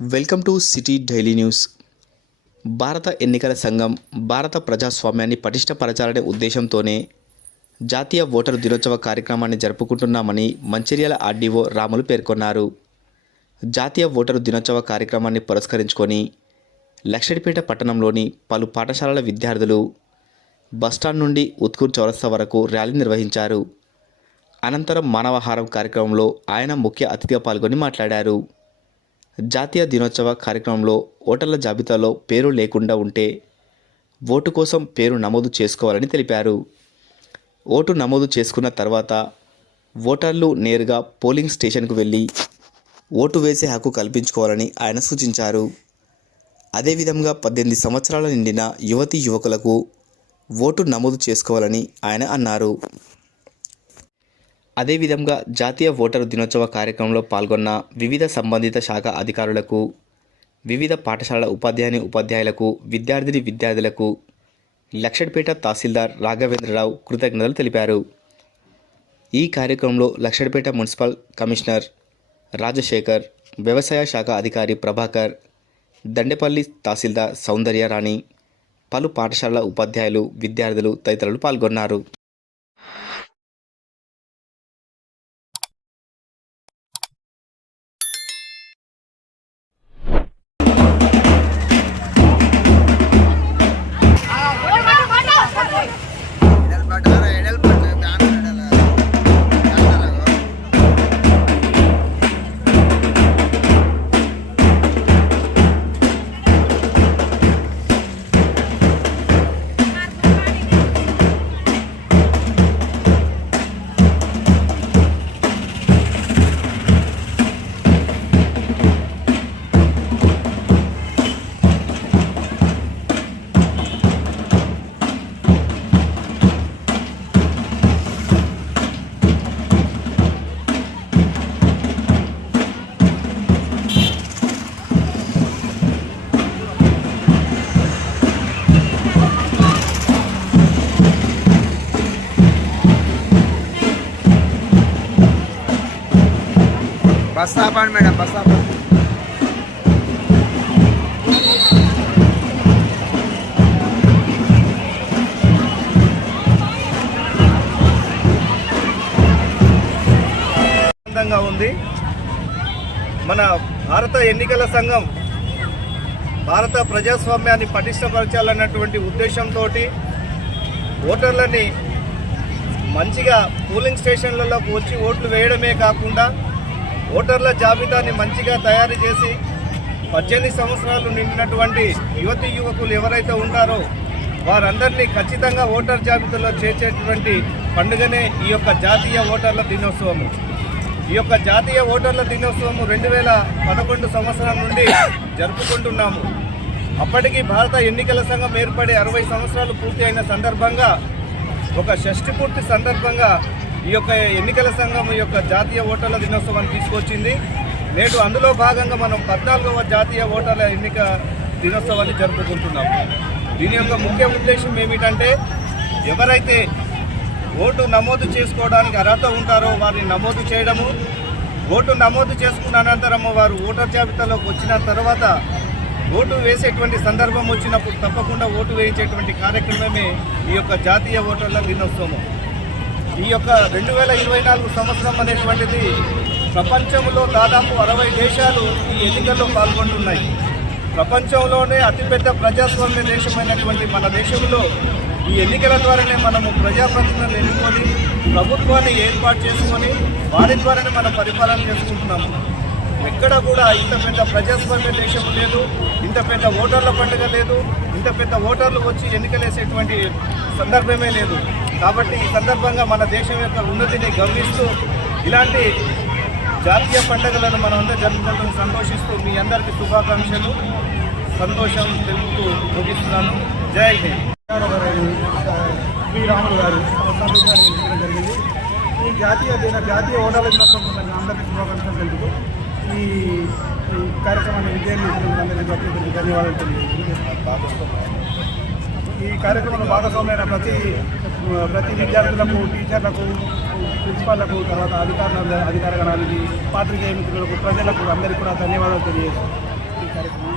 Welcome to city daily news. భారత ఎన్నికల సంఘం భారత ప్రజాస్వామ్యాన్ని పటిష్టపరచాలనే ఉద్దేశంతోనే జాతీయ ఓటరు దినోత్సవ కార్యక్రమాన్ని జరుపుకుంటున్నామని మంచిర్యాల ఆర్డీఓ రాములు పేర్కొన్నారు. జాతీయ ఓటరు దినోత్సవ కార్యక్రమాన్ని పురస్కరించుకొని లక్షడిపేట పట్టణంలోని పలు పాఠశాలల విద్యార్థులు బస్టాండ్ నుండి ఉత్కూర్ చౌరస్తా వరకు ర్యాలీ నిర్వహించారు. అనంతరం మానవహారం కార్యక్రమంలో ఆయన ముఖ్య అతిథిగా పాల్గొని మాట్లాడారు. జాతీయ దినోత్సవ కార్యక్రమంలో ఓటర్ల జాబితాలో పేరు లేకుండా ఉంటే ఓటు కోసం పేరు నమోదు చేసుకోవాలని తెలిపారు. ఓటు నమోదు చేసుకున్న తర్వాత ఓటర్లు నేరుగా పోలింగ్ స్టేషన్కు వెళ్ళి ఓటు వేసే హక్కు కల్పించుకోవాలని ఆయన సూచించారు. అదేవిధంగా 18 సంవత్సరాల నిండిన యువతీ యువకులకు ఓటు నమోదు చేసుకోవాలని ఆయన అన్నారు. అదేవిధంగా జాతీయ ఓటరు దినోత్సవ కార్యక్రమంలో పాల్గొన్న వివిధ సంబంధిత శాఖ అధికారులకు, వివిధ పాఠశాలల ఉపాధ్యాయులకు, విద్యార్థులకు లక్షడిపేట తహసీల్దార్ రాఘవేంద్రరావు కృతజ్ఞతలు తెలిపారు. ఈ కార్యక్రమంలో లక్షడిపేట మున్సిపల్ కమిషనర్ రాజశేఖర్, వ్యవసాయ శాఖ అధికారి ప్రభాకర్, దండేపల్లి తహసీల్దార్ సౌందర్యరాణి, పలు పాఠశాలల ఉపాధ్యాయులు, విద్యార్థులు తదితరులు పాల్గొన్నారు. బస్ ఆపండి మేడం, బస్ ఆపండి. ఆనందంగా ఉంది. మన భారత ఎన్నికల సంఘం భారత ప్రజాస్వామ్యాన్ని పటిష్టపరచాలన్నటువంటి ఉద్దేశంతో ఓటర్లని మంచిగా పోలింగ్ స్టేషన్లలోకి వచ్చి ఓట్లు వేయడమే కాకుండా ఓటర్ల జాబితాని మంచిగా తయారు చేసి 18 సంవత్సరాలు నిండినటువంటి యువతీ యువకులు ఎవరైతే ఉంటారో వారందరినీ ఖచ్చితంగా ఓటర్ జాబితాలో చేర్చేటువంటి పండుగనే ఈ యొక్క జాతీయ ఓటర్ల దినోత్సవము. ఈ యొక్క జాతీయ ఓటర్ల దినోత్సవము 2011 సంవత్సరం నుండి జరుపుకుంటున్నాము. అప్పటికి భారత ఎన్నికల సంఘం ఏర్పడి 60 సంవత్సరాలు పూర్తి అయిన సందర్భంగా, ఒక షష్ఠి పూర్తి సందర్భంగా ఈ యొక్క ఎన్నికల సంఘం ఈ యొక్క జాతీయ ఓటర్ల దినోత్సవాన్ని తీసుకొచ్చింది. నేడు అందులో భాగంగా మనం 14వ జాతీయ ఓటర్ల ఎన్నిక దినోత్సవాన్ని జరుపుకుంటున్నాము. దీని యొక్క ముఖ్య ఉద్దేశం ఏమిటంటే, ఎవరైతే ఓటు నమోదు చేసుకోవడానికి అర్హత ఉంటారో వారిని నమోదు చేయడము, ఓటు నమోదు చేసుకున్న అనంతరము వారు ఓటర్ జాబితాలోకి వచ్చిన తర్వాత ఓటు వేసేటువంటి సందర్భం వచ్చినప్పుడు తప్పకుండా ఓటు వేయించేటువంటి కార్యక్రమమే ఈ యొక్క జాతీయ ఓటర్ల దినోత్సవం. ఈ యొక్క 2024 సంవత్సరం అనేటువంటిది ప్రపంచంలో దాదాపు 60 దేశాలు ఈ ఎన్నికల్లో పాల్గొంటున్నాయి. ప్రపంచంలోనే అతిపెద్ద ప్రజాస్వామ్య దేశమైనటువంటి మన దేశంలో ఈ ఎన్నికల ద్వారానే మనము ప్రజాప్రతినిధులను ఎన్నుకొని ప్రభుత్వాన్ని ఏర్పాటు చేసుకొని వారి ద్వారానే మనం పరిపాలన చేసుకుంటున్నాము. ఎక్కడ కూడా ఇంత పెద్ద ప్రజాస్వామ్య దేశం లేదు, ఇంత పెద్ద ఓటర్ల పండుగ లేదు, ఇంత పెద్ద ఓటర్లు వచ్చి ఎన్నికలేసేటువంటి సందర్భమే లేదు. కాబట్టి ఈ సందర్భంగా మన దేశం యొక్క ఉన్నతిని గమనిస్తూ ఇలాంటి జాతీయ పండుగలను మనం అందరూ జరుపుకుంటూ సంతోషిస్తూ మీ అందరికీ శుభాకాంక్షలు, సంతోషం తెలుపుతూ ముగిస్తున్నాను. జై హింద్. శ్రీరాములు గారు జరిగింది. ఈ జాతీయ ఓటర్ల దినోత్సవం అందరికీ శుభాకాంక్షలు తెలుపుతూ ఈ కార్యక్రమాన్ని అందరికీ ధన్యవాదాలు తెలియజేస్తున్నాను. ఈ కార్యక్రమంలో భాగస్వామ్యమైన ప్రతి విద్యార్థులకు, టీచర్లకు, ప్రిన్సిపాల్లకు, తర్వాత అధికార గణానికి, పాత్రికేయ మిత్రులకు, ప్రజలకు అందరికీ కూడా ధన్యవాదాలు తెలియజేస్తున్నాను. కార్యక్రమం